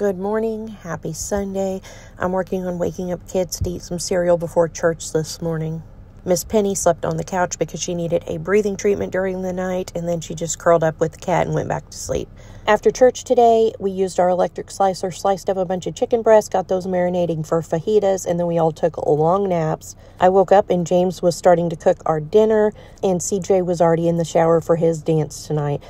Good morning. Happy Sunday. I'm working on waking up kids to eat some cereal before church this morning. Miss Penny slept on the couch because she needed a breathing treatment during the night, and then she just curled up with the cat and went back to sleep. After church today, we used our electric slicer, sliced up a bunch of chicken breasts, got those marinating for fajitas, and then we all took long naps. I woke up and James was starting to cook our dinner, and CJ was already in the shower for his dance tonight.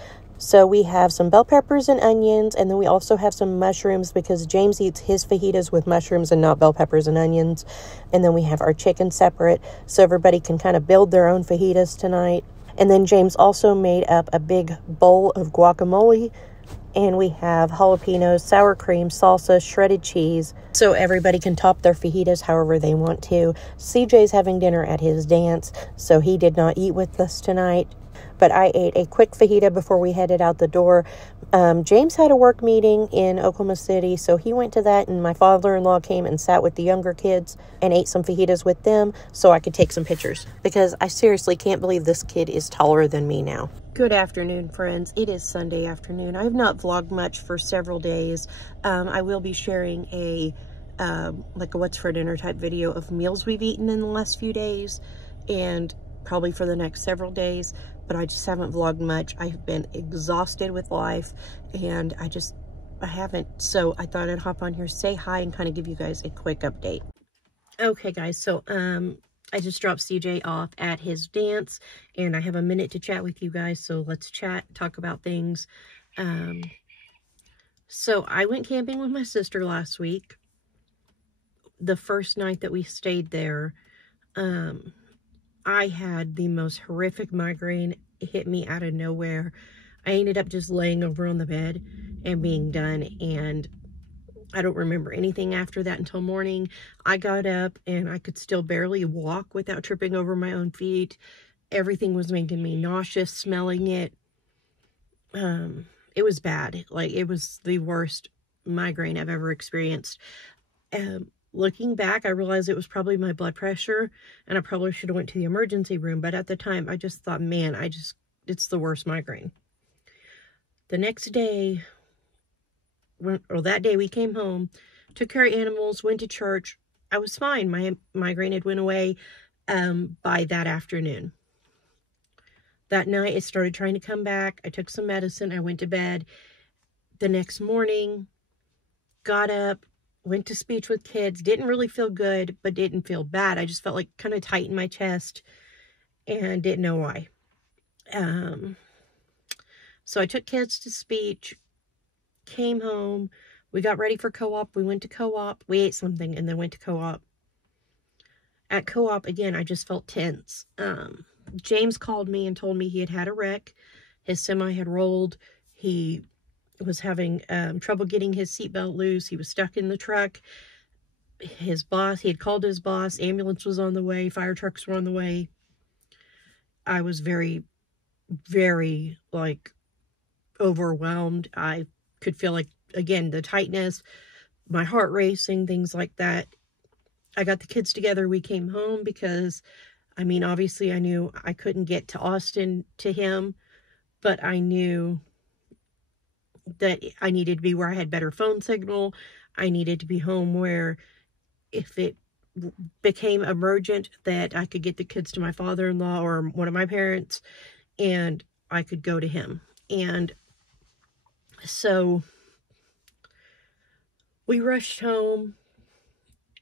So we have some bell peppers and onions, and then we also have some mushrooms because James eats his fajitas with mushrooms and not bell peppers and onions. And then we have our chicken separate so everybody can kind of build their own fajitas tonight. And then James also made up a big bowl of guacamole, and we have jalapenos, sour cream, salsa, shredded cheese, so everybody can top their fajitas however they want to. CJ's having dinner at his dance, so he did not eat with us tonight. But I ate a quick fajita before we headed out the door. James had a work meeting in Oklahoma City, so he went to that, and my father-in-law came and sat with the younger kids and ate some fajitas with them so I could take some pictures, because I seriously can't believe this kid is taller than me now. Good afternoon, friends. It is Sunday afternoon. I have not vlogged much for several days. I will be sharing a what's for dinner type video of meals we've eaten in the last few days, and probably for the next several days, but I just haven't vlogged much. I've been exhausted with life, and I haven't, so I thought I'd hop on here, say hi, and kind of give you guys a quick update. Okay, guys, so I just dropped CJ off at his dance, and I have a minute to chat with you guys, so let's chat, talk about things. So I went camping with my sister last week. The first night that we stayed there, I had the most horrific migraine. It hit me out of nowhere. I ended up just laying over on the bed and being done, and I don't remember anything after that until morning. I got up and I could still barely walk without tripping over my own feet. Everything was making me nauseous, smelling it. It was bad. Like, it was the worst migraine I've ever experienced. Looking back, I realized it was probably my blood pressure, and I probably should have went to the emergency room. But at the time, I just thought, man, it's the worst migraine. The next day, that day we came home, took care of animals, went to church. I was fine. My migraine had went away by that afternoon. That night, it started trying to come back. I took some medicine. I went to bed. The next morning, got up, went to speech with kids, didn't really feel good, but didn't feel bad. I just felt like kind of tight in my chest and didn't know why. So I took kids to speech, came home, we got ready for co-op, we went to co-op, we ate something, and then went to co-op. At co-op, again, I just felt tense. James called me and told me he had had a wreck. His semi had rolled. He was having trouble getting his seatbelt loose. He was stuck in the truck. He had called his boss. Ambulance was on the way. Fire trucks were on the way. I was very, very, overwhelmed. I could feel, again, the tightness, my heart racing, things like that. I got the kids together. We came home because, obviously I knew I couldn't get to Austin to him, but I knew that I needed to be where I had better phone signal. I needed to be home where if it became emergent that I could get the kids to my father-in-law or one of my parents, and I could go to him. And so we rushed home,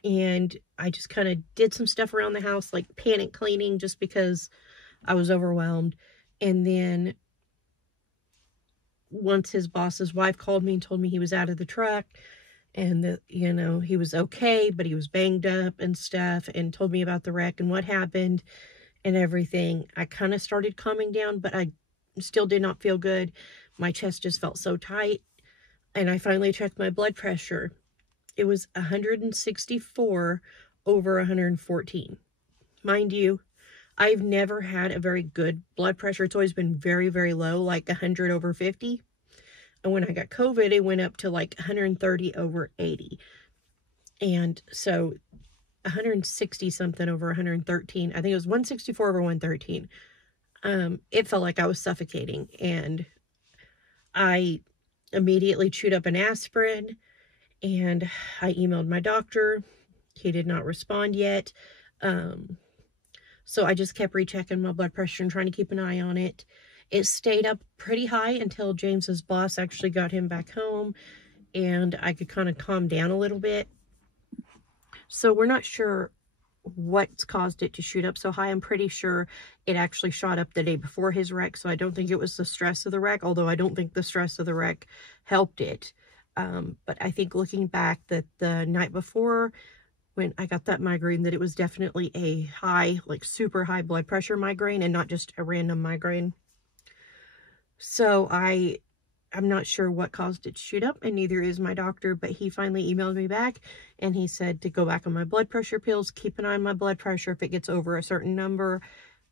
and I just kind of did some stuff around the house, like panic cleaning, just because I was overwhelmed. And then once his boss's wife called me and told me he was out of the truck and that, he was okay, but he was banged up and stuff, and told me about the wreck and what happened and everything, I kind of started calming down, but I still did not feel good. My chest just felt so tight, and I finally checked my blood pressure. It was 164 over 114. Mind you, I've never had a very good blood pressure. It's always been very, very low, like 100 over 50. And when I got COVID, it went up to 130 over 80. And so 160 something over 113. I think it was 164 over 113. It felt like I was suffocating, and I immediately chewed up an aspirin, and I emailed my doctor. He did not respond yet. So I just kept rechecking my blood pressure and trying to keep an eye on it. It stayed up pretty high until James's boss actually got him back home and I could kind of calm down a little bit. So we're not sure what's caused it to shoot up so high. I'm pretty sure it actually shot up the day before his wreck, so I don't think it was the stress of the wreck, although I don't think the stress of the wreck helped it. But I think looking back that the night before when I got that migraine, that it was definitely a high, like super high blood pressure migraine and not just a random migraine. So I'm not sure what caused it to shoot up, and neither is my doctor, but he finally emailed me back and he said to go back on my blood pressure pills, keep an eye on my blood pressure. If it gets over a certain number,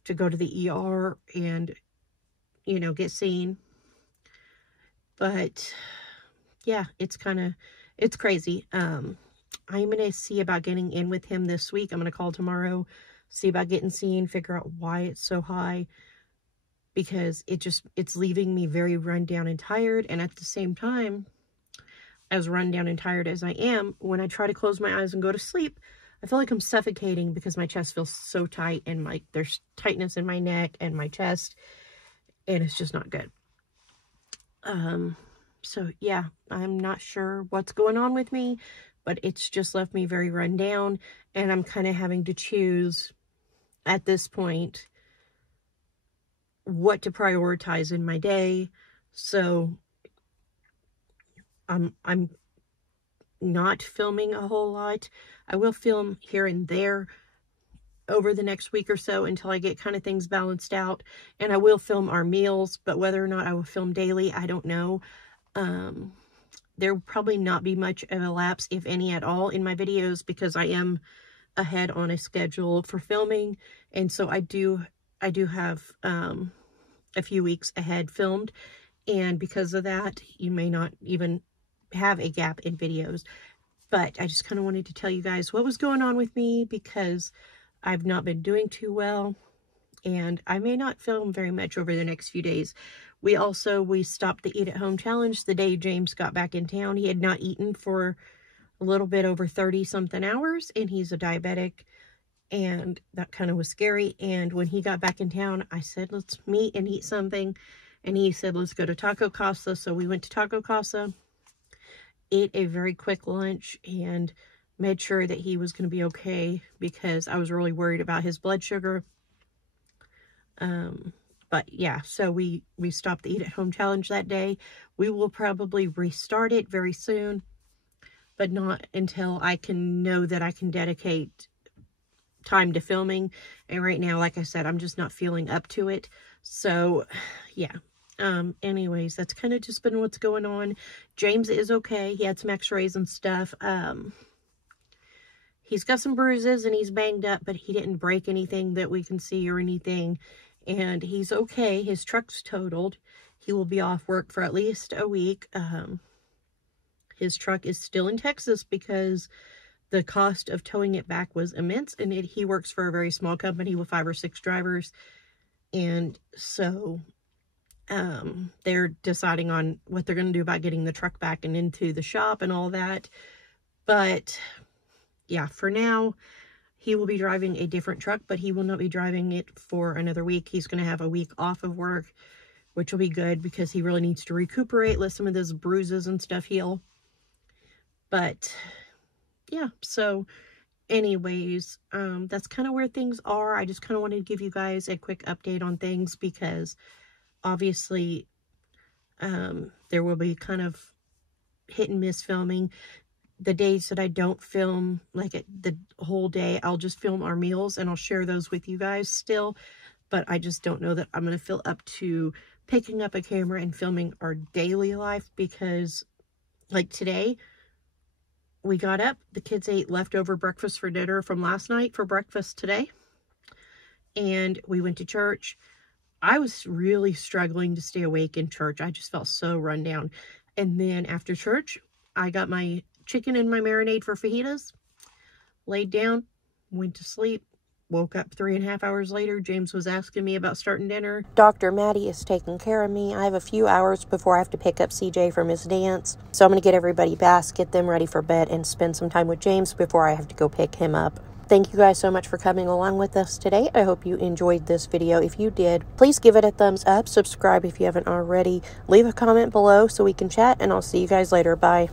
to go to the ER and, you know, get seen. But yeah, it's crazy. I'm going to see about getting in with him this week. I'm going to call tomorrow, see about getting seen, figure out why it's so high. Because it's leaving me very run down and tired. And at the same time, as run down and tired as I am, when I try to close my eyes and go to sleep, I feel like I'm suffocating because my chest feels so tight and there's tightness in my neck and my chest, and it's just not good. So yeah, I'm not sure what's going on with me, but it's just left me very run down, and I'm kind of having to choose at this point what to prioritize in my day. So I'm not filming a whole lot. I will film here and there over the next week or so until I get kind of things balanced out, and I will film our meals, but whether or not I will film daily, I don't know. There will probably not be much of a lapse, if any at all, in my videos, because I am ahead on a schedule for filming, and so I do have a few weeks ahead filmed, and because of that, you may not even have a gap in videos. But I just kind of wanted to tell you guys what was going on with me, because I've not been doing too well, and I may not film very much over the next few days. We stopped the Eat at Home challenge the day James got back in town. He had not eaten for a little bit over 30-something hours, and he's a diabetic. And that kind of was scary. And when he got back in town, I said, let's meet and eat something. And he said, let's go to Taco Casa. So we went to Taco Casa, ate a very quick lunch, and made sure that he was going to be okay, because I was really worried about his blood sugar. But yeah, so we stopped the Eat at Home challenge that day. We will probably restart it very soon, but not until I can know that I can dedicate time to filming. And right now, like I said, I'm just not feeling up to it. So yeah, anyways, that's kind of just been what's going on. James is okay. He had some x-rays and stuff. He's got some bruises and he's banged up, but he didn't break anything that we can see or anything, and he's okay. His truck's totaled. He will be off work for at least a week. His truck is still in Texas because the cost of towing it back was immense, and he works for a very small company with 5 or 6 drivers, and so they're deciding on what they're going to do about getting the truck back and into the shop and all that. But yeah, for now, he will be driving a different truck, but he will not be driving it for another week. He's going to have a week off of work, which will be good because he really needs to recuperate, let some of those bruises and stuff heal. But yeah, so anyways, that's kind of where things are. I just kind of wanted to give you guys a quick update on things, because obviously there will be kind of hit and miss filming. The days that I don't film, like the whole day, I'll just film our meals and I'll share those with you guys still. But I just don't know that I'm going to feel up to picking up a camera and filming our daily life, because like today, we got up, the kids ate leftover breakfast for dinner from last night for breakfast today, and we went to church. I was really struggling to stay awake in church. I just felt so run down. And then after church, I got my chicken and my marinade for fajitas, laid down, went to sleep, Woke up 3.5 hours later. James was asking me about starting dinner. Dr. Maddie is taking care of me. I have a few hours before I have to pick up CJ from his dance. So I'm going to get everybody bath, get them ready for bed, and spend some time with James before I have to go pick him up. Thank you guys so much for coming along with us today. I hope you enjoyed this video. If you did, please give it a thumbs up. Subscribe if you haven't already. Leave a comment below so we can chat, and I'll see you guys later. Bye.